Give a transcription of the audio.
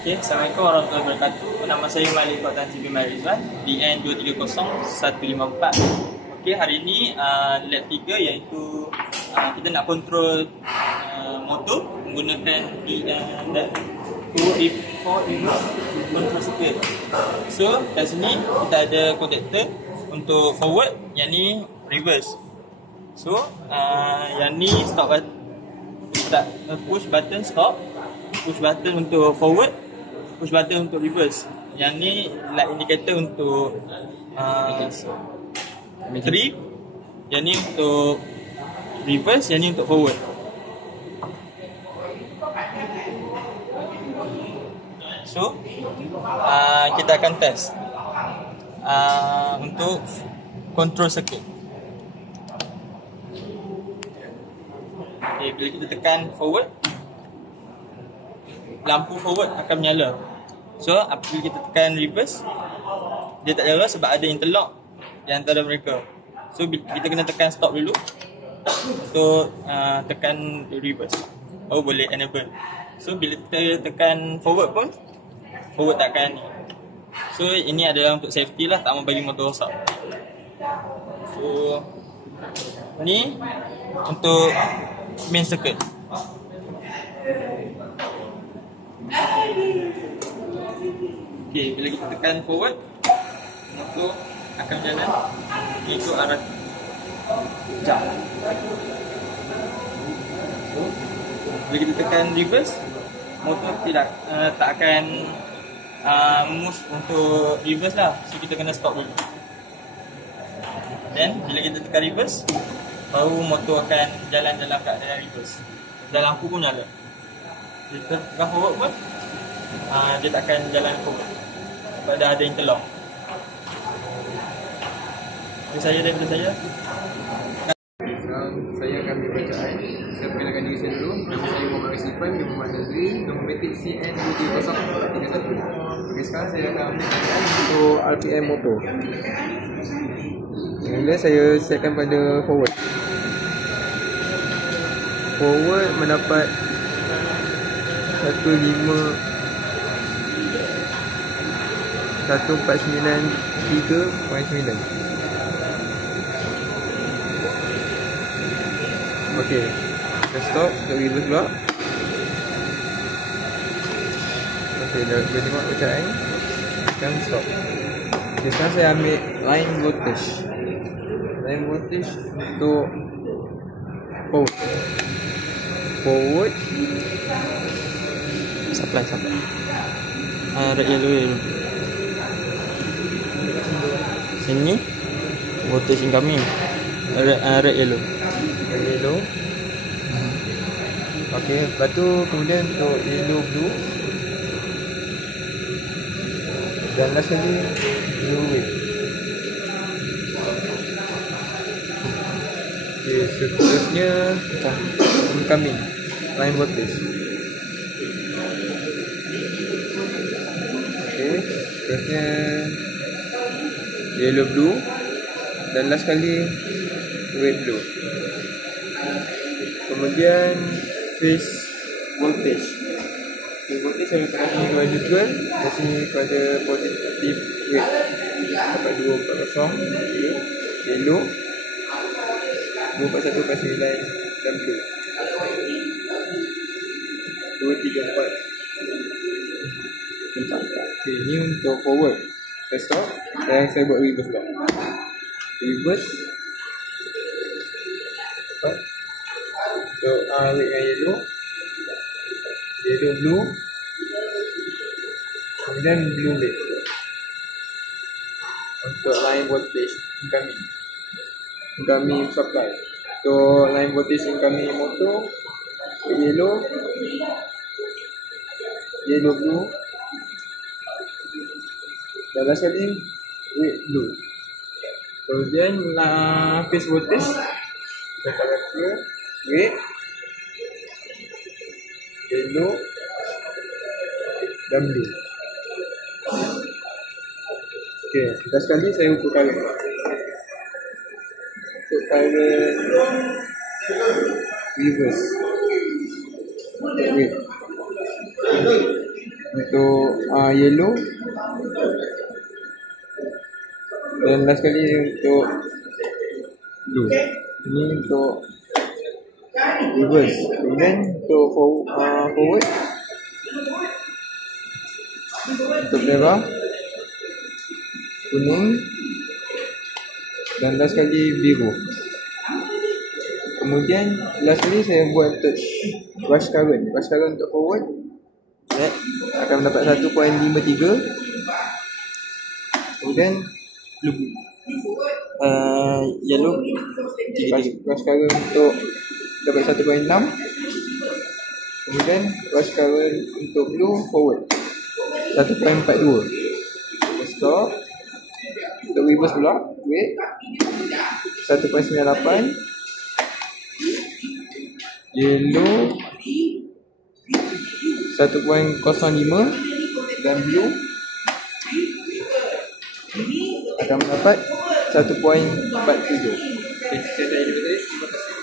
Okay, Assalamualaikum warahmatullahi wabarakatuh. Nama saya Malik Fatan TV Marizwan, DN 230154. Okay, hari ini lab 3 iaitu kita nak kontrol motor menggunakan for reverse control circuit. So, kat sini kita ada kontaktor untuk forward, yang ni reverse. So, yang ni stop button, push button stop, push button untuk forward, push button untuk reverse. Yang ni light indicator untuk trip, yang ni untuk reverse, yang ni untuk forward. So kita akan test untuk control circuit. Okay, bila kita tekan forward, lampu forward akan menyala. So apabila kita tekan reverse, dia tak nyala sebab ada interlock di antara mereka. So kita kena tekan stop dulu untuk tekan reverse, baru boleh enable. So bila kita tekan forward pun, forward takkan ni. So ini adalah untuk safety lah, tak mau bagi motor rosak. So ni untuk main circuit. Okay, bila kita tekan forward, motor akan berjalan ikut arah jam. Bila kita tekan reverse, motor tak akan move untuk reverse lah. So kita kena stop dulu. Dan bila kita tekan reverse, baru motor akan jalan dalam keadaan reverse. Dan lampu pun nyala. Bila kita tekan forward pun, dia tak akan jalan forward sebab dah ada interlock. Itu saja daripada saya. Saya akan beri bacaan. Saya perkenalkan diri saya dulu. Nama saya Muhammad Risifan bin Muhammad Nazri, nombor metik CN 23031. Okey, sekarang saya akan ambil bacaan untuk RPM motor. Mula saya setkan pada forward. Forward mendapat 1493.9. Okey, kita stop untuk reverse pula. Okey, dah boleh tengok bacaan. Sekarang stop. Okey, sekarang saya ambil line voltage. Line voltage untuk forward Supply red yellow. Sini voltage incoming red yellow. Okey, lepas tu kemudian untuk yellow blue, dan last kali blue red. Okey, seterusnya incoming line voltage. Okey, seterusnya yellow blue, dan last kali red blue. Kemudian phase voltage. Phase voltage saya letakkan sini kepada neutral, dan sini kepada positif red. Dapat 240. Okay. Yellow 241.9 dan blue 234. Okay, ini untuk forward. Saya stop dan saya buat reverse pula. Reverse untuk red dengan yellow, yellow blue, kemudian blue red. Untuk line voltage incoming supply. Untuk line voltage incoming motor, yellow blue, dan last kali red blue. Kemudian phase voltage kita akan red, yellow dan blue. Okey, last sekali saya ukur current. Untuk current reverse. Wait. untuk yellow. Dan last kali untuk blue. Ini untuk reverse. Kemudian untuk forward untuk merah, kuning, dan last kali biru. Kemudian last kali saya buat untuk brush current. Brush current untuk forward akan mendapat 1.53. Kemudian blue, Yellow brush current untuk dapat 1.6. Kemudian brush current untuk blue forward 1.42. Stop. Untuk reverse pula wait 1.98. Yellow 1.05 dan blue akan mendapat 1.47. Okay, saya dah terima kasih.